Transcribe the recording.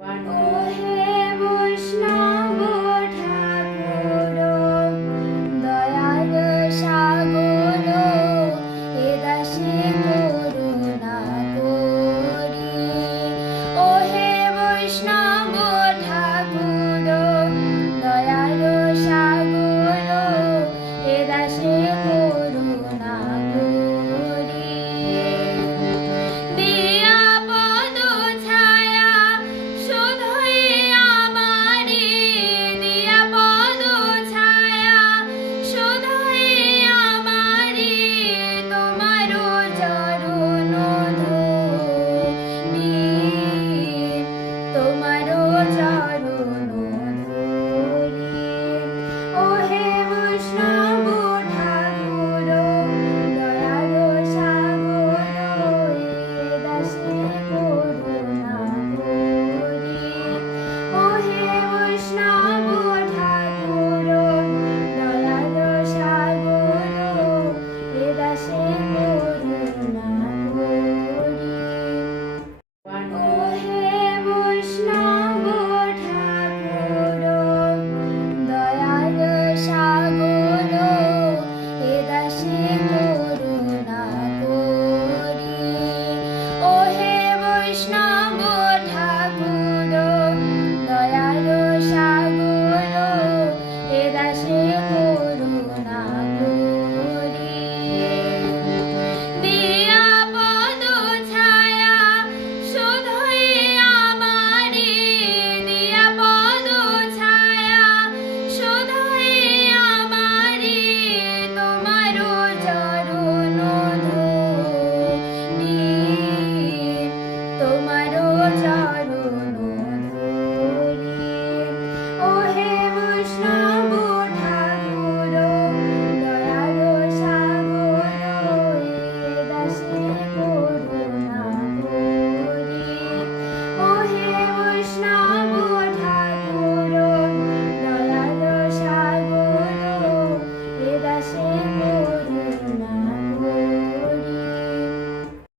ওহে বৈষ্ণব ঠাকুর দয়ার সাগর এ দাসে করুণা করি। ওহে বৈষ্ণব ঠাকুর দয়ার সাগর এ দাসে করুণা করি। দিয়া পদ ছায়া শুধুই আমারি, দিয়া পদ ছায়া শুধুই আমারি, তোমারও চরণ ধরি, তোমারও